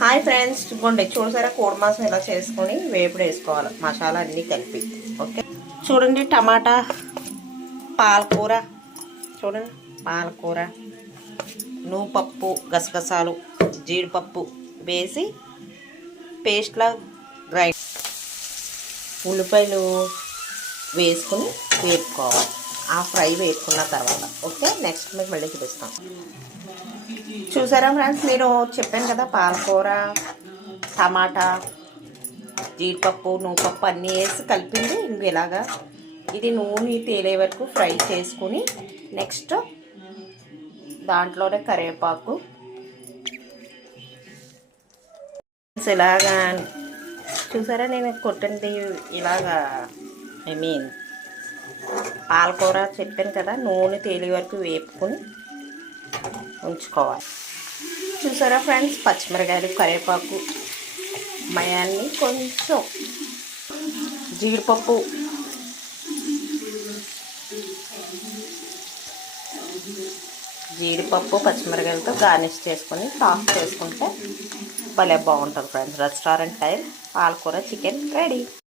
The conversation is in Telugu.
హాయ్ ఫ్రెండ్స్, ఇదిగోండి చూసారా కోడి మాంసం ఇలా చేసుకొని వేపుడు వేసుకోవాలి, మసాలా అన్నీ కలిపి. ఓకే, చూడండి టమాటా, పాలకూర, చూడండి పాలకూర, నువ్వుపప్పు, గసగసాలు, జీడిపప్పు వేసి పేస్ట్లా గ్రైండ్, ఉల్లిపాయలు వేసుకుని వేపుకోవాలి. ఆ ఫ్రై వేసుకున్న తర్వాత ఓకే, నెక్స్ట్ మీకు మళ్ళీ చూపిస్తాం. చూసారా ఫ్రెండ్స్, నేను చెప్పాను కదా పాలకూర, టమాటా, జీడిపప్పు, నువ్వుపప్పు అన్నీ వేసి కలిపింది. ఇంక ఇలాగా ఇది నూనె తేలే వరకు ఫ్రై చేసుకుని నెక్స్ట్ దాంట్లోనే కరివేపాకు ఇలాగా. చూసారా నేను కొట్టింది ఇలాగా, ఐ మీన్ పాలకూర చెప్పాను కదా, నూనె తేలే వరకు వేపుకొని ఉంచుకోవాలి. చూసారా ఫ్రెండ్స్, పచ్చిమిరకాయలు, కరివేపాకు, మయాన్ని కొంచెం జీడిపప్పు, పచ్చిమిరకాయలతో గార్నిష్ చేసుకొని టాప్ చేసుకుంటే భలే బాగుంటుంది ఫ్రెండ్స్. రెస్టారెంట్ టైప్ పాలకూర చికెన్ రెడీ.